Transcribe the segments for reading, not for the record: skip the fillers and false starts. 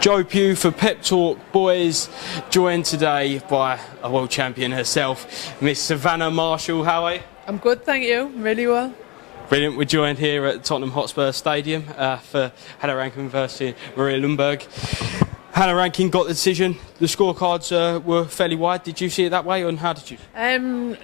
Joe Pugh for Pep Talk Boys, joined today by a world champion herself, Miss Savannah Marshall. How are you? I'm good, thank you. Really well. Brilliant. We're joined here at Tottenham Hotspur Stadium for Hannah Rankin versus Maria Lundberg. Hannah Rankin got the decision. The scorecards were fairly wide. Did you see it that way, and how did you?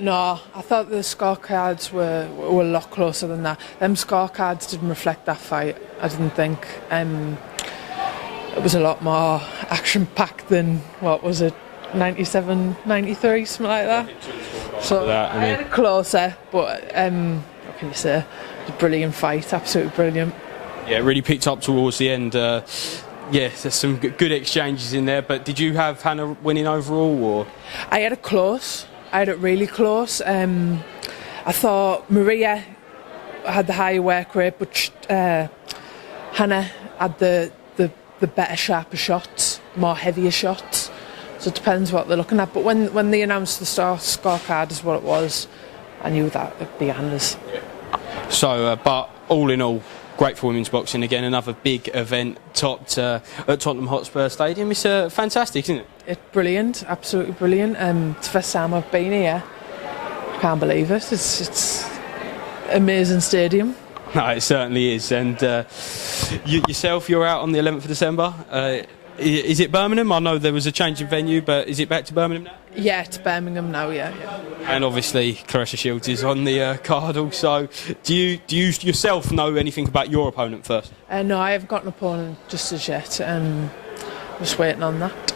No, I thought the scorecards were a lot closer than that. Them scorecards didn't reflect that fight, I didn't think. It was a lot more action-packed than, what was it, 97, 93, something like that. So I had it closer, but what can you say? It was a brilliant fight, absolutely brilliant. Yeah, it really picked up towards the end. Yeah, there's some good exchanges in there, but did you have Hannah winning overall? Or I had it close. I had it really close. I thought Maria had the higher work rate, but Hannah had the better, sharper shots, more heavier shots. So it depends what they're looking at. But when they announced the scorecard is what it was, I knew that it'd be Hannah's. So, but all in all, great for women's boxing again. Another big event topped at Tottenham Hotspur Stadium. It's fantastic, isn't it? It's brilliant, absolutely brilliant. It's the first time I've been here. I can't believe it. It's an amazing stadium. No, it certainly is. And yourself, you're out on the 11th of December. Is it Birmingham? I know there was a change in venue, but is it back to Birmingham now? Yeah, it's Birmingham now, yeah. And obviously, Claressa Shields is on the card also. Do you yourself know anything about your opponent first? No, I haven't got an opponent just as yet. Just waiting on that.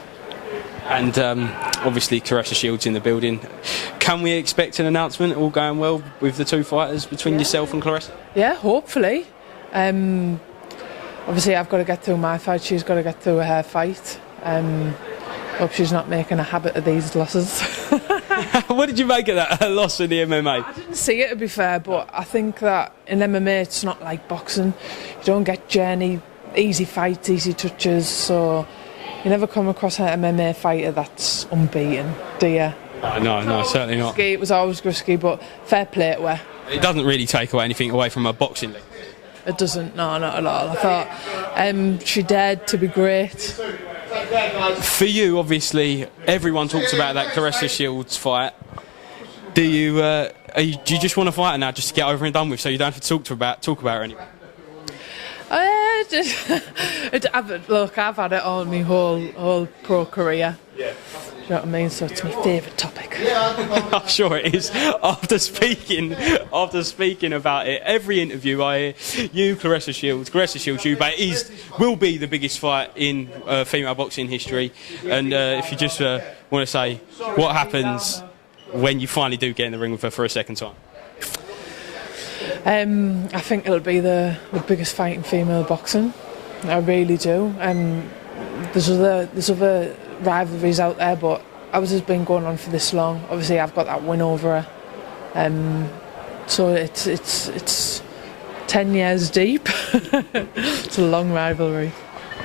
And obviously, Claressa Shields in the building. Can we expect an announcement, all going well, with the two fighters between yourself and Claressa? Yeah, hopefully. Obviously, I've got to get through my fight. She's got to get through her fight. Hope she's not making a habit of these losses. What did you make of that loss in the MMA? I didn't see it, to be fair, but I think that in MMA it's not like boxing. You don't get journey, easy fights, easy touches, so you never come across an MMA fighter that's unbeaten, do you? No, certainly not. It was always risky, but fair play to her. It doesn't really take anything away from a boxing league. It doesn't, no, not at all. I thought she dared to be great. For you, obviously, everyone talks about that Claressa Shields fight. Do you just want to fight her now, just to get over and done with, so you don't have to talk about her anymore? Look, I've had it all my whole pro career. Yeah. Do you know what I mean? So it's my favourite topic. I'm sure it is. After speaking about it, every interview I hear, you, Claressa Shields, you, but will be the biggest fight in female boxing history. And if you just want to say, what happens when you finally do get in the ring with her for a second time? I think it'll be the biggest fight in female boxing. I really do. There's other rivalries out there, but ours has been going on for this long. Obviously, I've got that win over her. So it's 10 years deep. It's a long rivalry.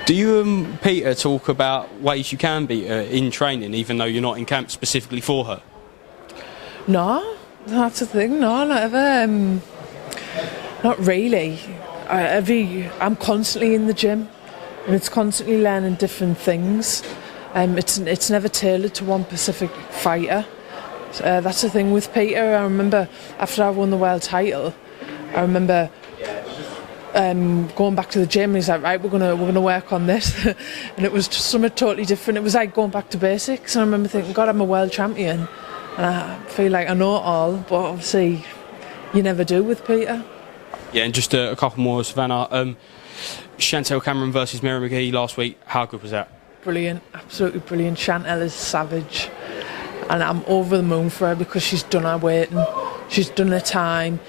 Do you and Peter talk about ways you can beat her in training, even though you're not in camp specifically for her? No, that's the thing. No, not ever. Not really. I'm constantly in the gym, and it's constantly learning different things. It's never tailored to one specific fighter. That's the thing with Peter. I remember after I won the world title, I remember going back to the gym, and he's like, right, we're gonna work on this. And it was just something totally different. It was like going back to basics. And I remember thinking, God, I'm a world champion, and I feel like I know it all, but obviously you never do with Peter. Yeah, and just a couple more, Savannah. Chantel Cameron versus Mary McGee last week. How good was that? Brilliant, absolutely brilliant. Chantel is savage, and I'm over the moon for her because she's done her waiting, she's done her time.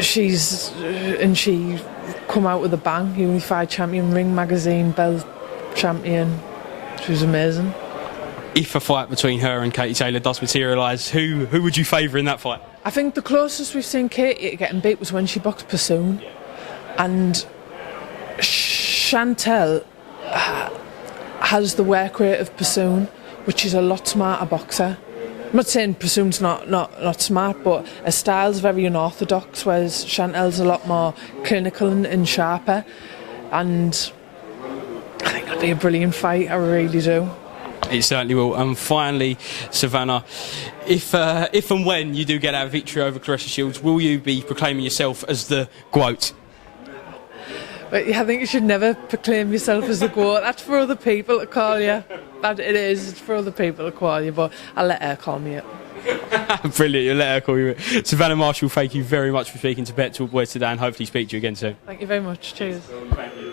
She come out with a bang. Unified champion, Ring Magazine belt champion. She was amazing. If a fight between her and Katie Taylor does materialise, who would you favour in that fight? I think the closest we've seen Katie getting beat was when she boxed Pursoon, and Chantel has the work rate of Pursoon, which is a lot smarter boxer. not saying Presume's not smart, but her style's very unorthodox, whereas Chantel's a lot more clinical and sharper. And I think it'll be a brilliant fight, I really do. It certainly will. And finally, Savannah, if and when you do get our victory over Claressa Shields, will you be proclaiming yourself as the GOAT? But I think you should never proclaim yourself as the GOAT. That's for other people to call you. That it is. It's for other people to call you, but I'll let her call me it. Brilliant. You'll let her call you it. Savannah Marshall, thank you very much for speaking to Bet Talk Boys today, and hopefully speak to you again soon. Thank you very much. Cheers. Thank you.